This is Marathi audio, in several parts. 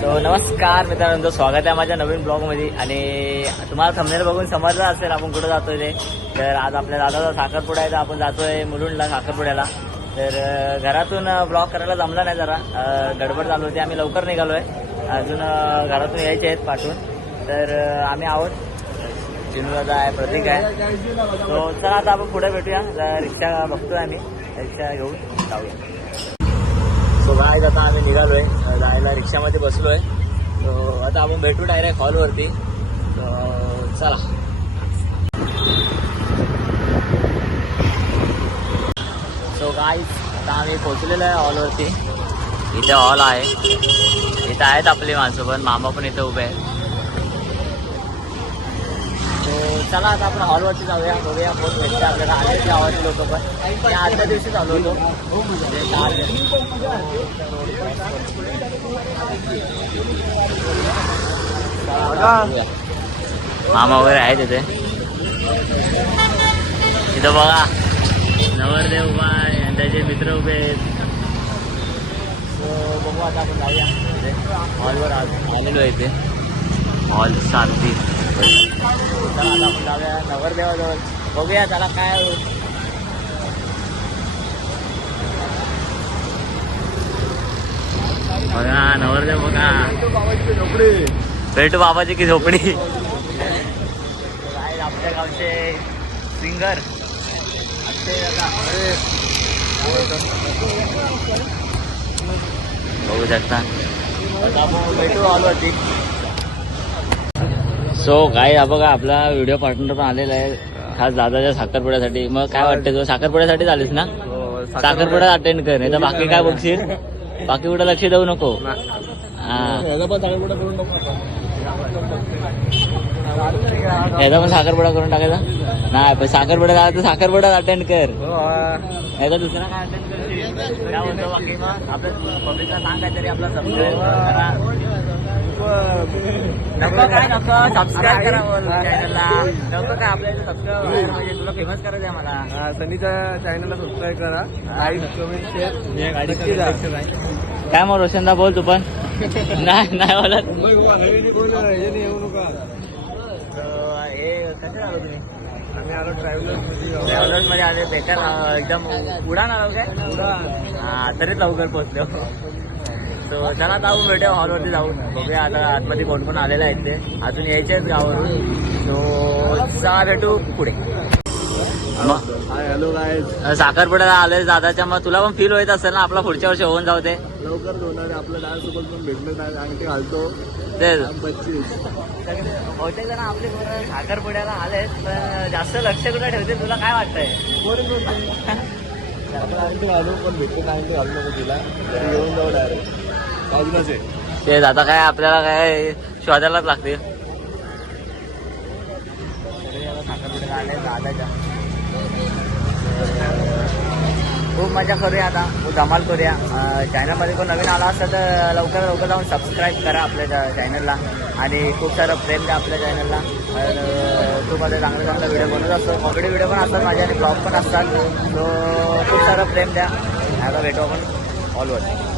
सो नमस्कार मित्रांनो स्वागत आहे माझ्या नवीन ब्लॉगमध्ये. आणि तुम्हाला थंबनेल बघून समजलं असेल आपण कुठं जातोय ते. तर आज आपल्या दादाचा साखरपुडा आहे तर आपण जातोय मुलुंडला साखरपुड्याला. तर घरातून ब्लॉग करायला जमला नाही जरा. गडबड चालू होती आम्ही लवकर निघालोय. अजून घरातून यायचे आहेत पाठवून. तर आम्ही आहोत. चिनू दादा आहे प्रतीक आहे. सो चला आता आपण पुढे भेटूया. रिक्षा बघतोय आम्ही. रिक्षा घेऊन जाऊया. सो काय आता आम्ही निघालोय. आहे जायला रिक्षामध्ये बसलोय. सो आता आपण भेटू डायरेक्ट हॉलवरती सो चला. सो काय आता आम्ही पोहोचलेलो आहे हॉलवरती इथे हॉल आहे. इथं आहेत आपली माणसं पण मामा पण इथे उभे आहेत. सो चला आता आपण हॉलवरती जाऊया बघूया कोण भेटते आपल्याला. आले ते गावातले लोक पण. मी आदल्या दिवशी चालू होतो. मामा वगैरे आहे तिथे तिथं बघा. नवरदेव उभा आहे आणि त्याचे मित्र उभे आहेत. So, बघू आता आपण जाऊया. तिथे. हॉलवर आलेलो आहे इथे. हॉल आपण जाऊया नवरदेवाजवळ बघूया त्याला काय. बघा नवरदेव बघा. भेटू बाबाची की झोपडी. आपल्या गावचे सिंगर बघू शकता. भेटू हॉलवरती सो काय हा बघा आपला व्हिडिओ पार्टनर पण आलेला आहे. खास दादाच्या साखरपुड्यासाठी. मग काय वाटतं तू साखरपुड्यासाठी आलीस ना? साखरपुड्यात अटेंड कर नाही तर बाकी काय बघशील बाकी कुठं लक्ष देऊ नको? हा. याचा पण साखरपुडा करून टाकायचा? नाही पण साखरपुडा झाला तर साखरपुडा अटेंड कर. नाही तर दुसरा काय अटेंड कर आपल्या पब्लिकला आपला नको काय नको. सबस्क्राईब करा चॅनलला नको काय आपल्या सबस्क्राईब म्हणजे तुला फेमस करायचं आहे मला. सनीच्या चॅनलला सबस्क्राईब करा. लाईक कमेंट शेअर काय मग रोशनदा बोल तू पण नाही नाही बोलत येऊ नका हे कसे आलो तुम्ही आम्ही आलो ट्रॅव्हलर ट्रॅव्हलर्समध्ये आले. बेकार अं, एकदम उडान आलो काय? हा तरी लवकर पोहोचलो. चला आता आपण भेटूया हॉलवरती जाऊन. बघूया आता आतमध्ये कोण कोण आलेले आहेत ते. अजून यायचे आहेत गावावरून. सो चला भेटू पुढे. हॅलो गायज साखरपुड्याला आले दादाच्या. मग तुला पण फील होत असेल ना आपला पुढच्या वर्षी होऊन जाऊ ते. लवकर होणार आहे आपलं डान्स सोबत पण भेटलं नाही अंगठी घालतो तेच. पच्चीस. बहुतेक जण आपले साखरपुड्याला आलेत पण जास्त लक्ष कुठे ठेवते तुला काय वाटतंय? आपण अंगठी घालू पण भेटलं नाही अंगठी घालू नको तिला. येऊन जाऊ डायरेक्ट बाजूलाच आहे. तेच आता काय आपल्याला काय शोधायलाच लागते. खूप मजा करूया आता खूप धमाल करूया. चॅनलमध्ये कोण नवीन आला असतं तर लवकर लवकर जाऊन सबस्क्राईब करा आपल्या चॅनलला आणि खूप सारं प्रेम द्या आपल्या चॅनलला खूप आता चांगले चांगले व्हिडिओ बनवत असतो. कॉमेडी व्हिडिओ पण असतात माझे आणि ब्लॉग पण असतात. सो खूप सारं प्रेम द्या. आता भेटू आपण हॉलवर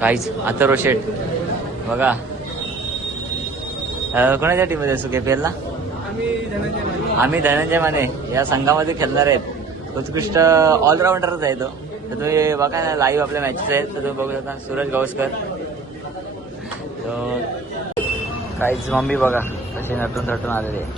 काहीच अथर्व शेट बघा कोणाच्या टीममध्ये असू के ला आम्ही धनंजय माने. आम्ही धनंजय माने. या संघामध्ये खेळणार आहेत. उत्कृष्ट ऑलराऊंडरच आहे तो. तर तुम्ही बघा ना लाईव्ह आपल्या मॅचेस आहेत. तर तुम्ही बघू शकता सूरज गावस्कर. काहीच मम्मी बघा कशी नटून थटून आलेली आहे.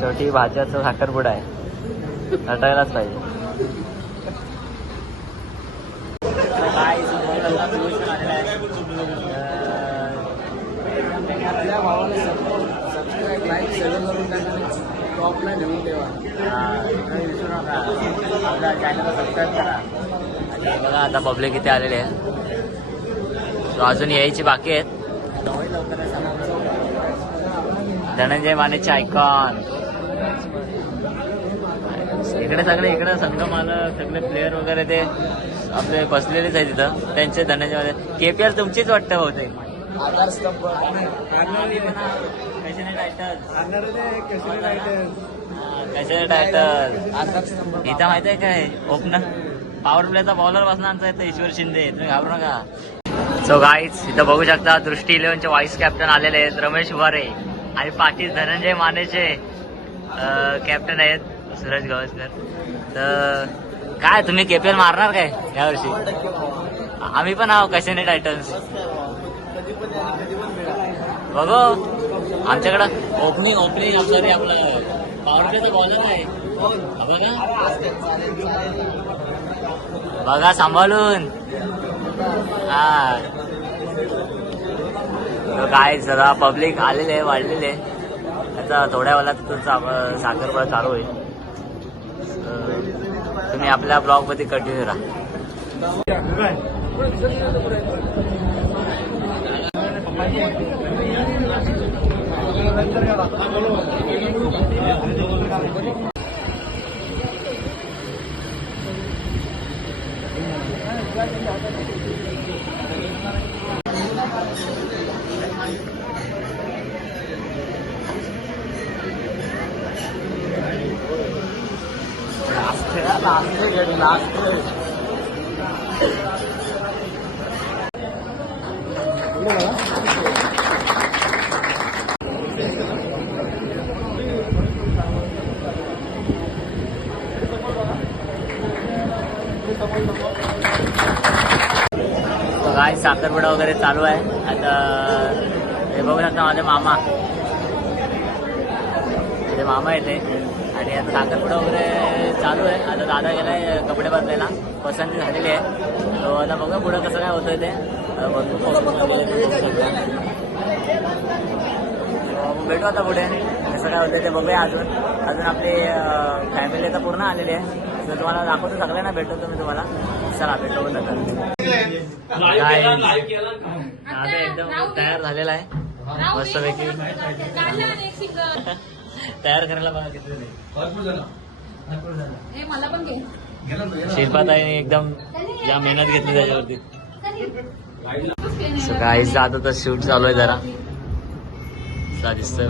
शेवटी भाज्याचा साखरपुडा आहे. नटायलाच पाहिजे. आपल्या भावाला सबस्क्राईब लाईक सगळं करून त्यांना टॉपला नेऊन ठेवा काही विसरू नका आपल्या चॅनलला सबस्क्राईब करा बघा आता पब्लिक इथे आलेले आहे अजून यायची बाकी आहेत? धनंजय मानेचे आयकॉन इकडे सगळे इकडे संघ मालक सगळे प्लेअर वगैरे ते आपले बसलेलेच आहे तिथं त्यांचे धनंजयमध्ये. केपीएल तुमचीच वाटतं बहुतेक. आधारस्तंभ कशाचे टायटल इथं माहिती आहे काय? ओपनर पॉवर प्लेचा बॉलर बसणार आमचा इथं ईश्वर शिंदे. तुम्ही घाबरू नका. सो गाईज इथं बघू शकता दृष्टी इलेव्हनचे व्हाईस कॅप्टन आलेले आहेत रमेश उभारे आणि पाटील धनंजय मानेचे कॅप्टन आहेत सूरज गवसकर. तर काय तुम्ही केपीएल मारणार काय यावर्षी? आम्ही पण आहो कशाने टायटन्स बघो. आमच्याकडं ओपनिंग ओपनिंग सॉरी आपलं पॉवर बॉलर आहे. बघा. बघा सांभाळून. हा. काय जरा पब्लिक आलेले वाढलेले. आता थोड्या वेळात सा- साखरपुडा चालू होईल. तुम्ही आपल्या ब्लॉगमध्ये कंटिन्यू राहा. काय साखरपुडा वगैरे चालू आहे. आता हे बघू शकता माझे मामा. माझे मामा येते. आणि आता साखरपुडा वगैरे चालू आहे. आता दादा गेलाय कपडे बदलायला. पसंती झालेली आहे. तो आता बघा पुढं कसं काय होतंय ते. आता भेटू आता पुढे. कसं काय होतं ते बघूया अजून. अजून आपली फॅमिली तर पूर्ण आलेली आहे. तर तुम्हाला दाखवतो सगळ्यांना ना भेटतो तुम्ही तुम्हाला. चला भेटू आता. एकदम तयार झालेला आहे. मस्तपैकी. तयार करायला बघा किती शिल्पाताईने एकदम या मेहनत घेतली त्याच्यावरती. सो काहीच आता तर शूट चालू आहे जरा. दिसतोय.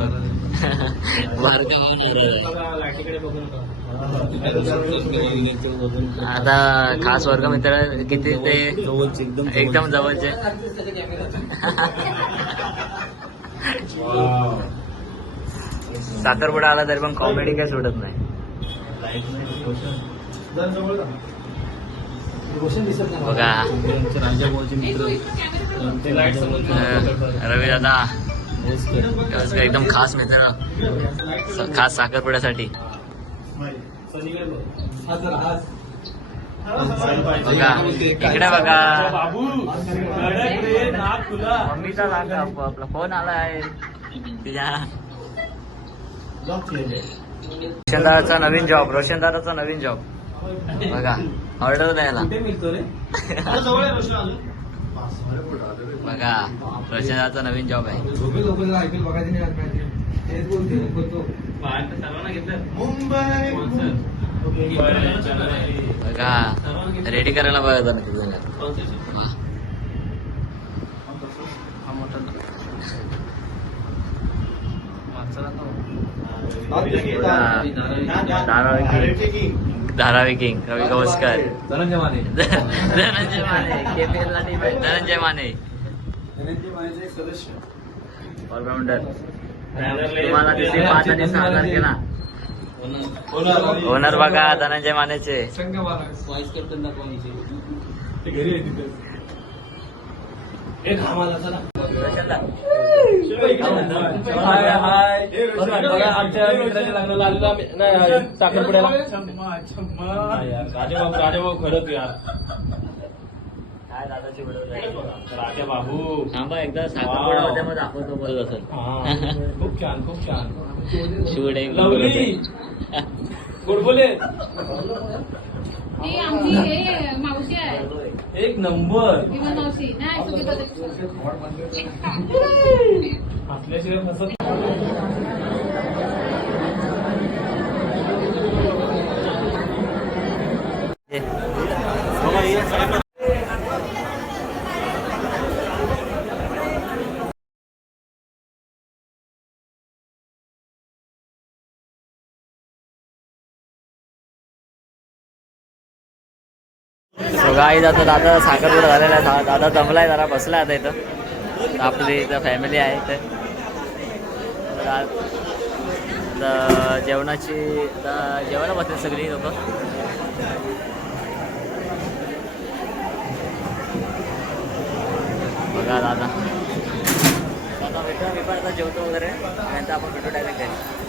आता खास वर्ग मित्र किती ते एकदम एकदम जवळचे. साखरपुडा आला तरी पण कॉमेडी काय सोडत नाही. बघा. राजा भाऊचे मित्र. रवी दादा. एकदम खास मित्र खास साखरपुड्यासाठी बघा इकडे बघा. मम्मीचा आपला फोन आलाय. तुझ्या रोशनदाराचा नवीन जॉब रोशनदाराचा नवीन जॉब बघा ऑर्डर द्यायला. बघा रोशनदाराचा नवीन जॉब आहे. बघा रेडी करायला बघा जरा तुझं Dharavi king Dharavi king Ravi Gavaskar Dhananjay Mane Dhananjay Mane KPL ला team आहे. धनंजय माने ऑलराऊंडर तुम्हाला तिथे पाच आणि सहा तारखेला ओनर बघा धनंजय मानेचे वाईस कॅप्टन दाखवायचे ते घरी आहे तिथे एक आम्हाला चला आमच्या मित्राच्या लग्नाला आलेलो आम्ही. नाही साखरपुड्याला. राजाभाऊ राजाभाऊ खरंच यार. काय दादाची व्हिडिओ राजा बाबू थांबा एकदा साखरपुड्यामध्ये मग दाखवतो परत हा, असं खूप छान खूप छान. शूट एक लवली. गुडबुले ती आमची हे मावशी आहे. एक नंबर. मावशी. नाही फसत सो गाई जातो दादा साखरपुडा झालेला आहे. दादा जमलाय जरा बसला आता इथं. आपली इथं फॅमिली आहे इथं. तर जेवणाची आता जेवायला बसले सगळी लोक. बघा दादा दादा भेटू मी पण आता जेवतो वगैरे नंतर आपण भेटू डायरेक्ट घरी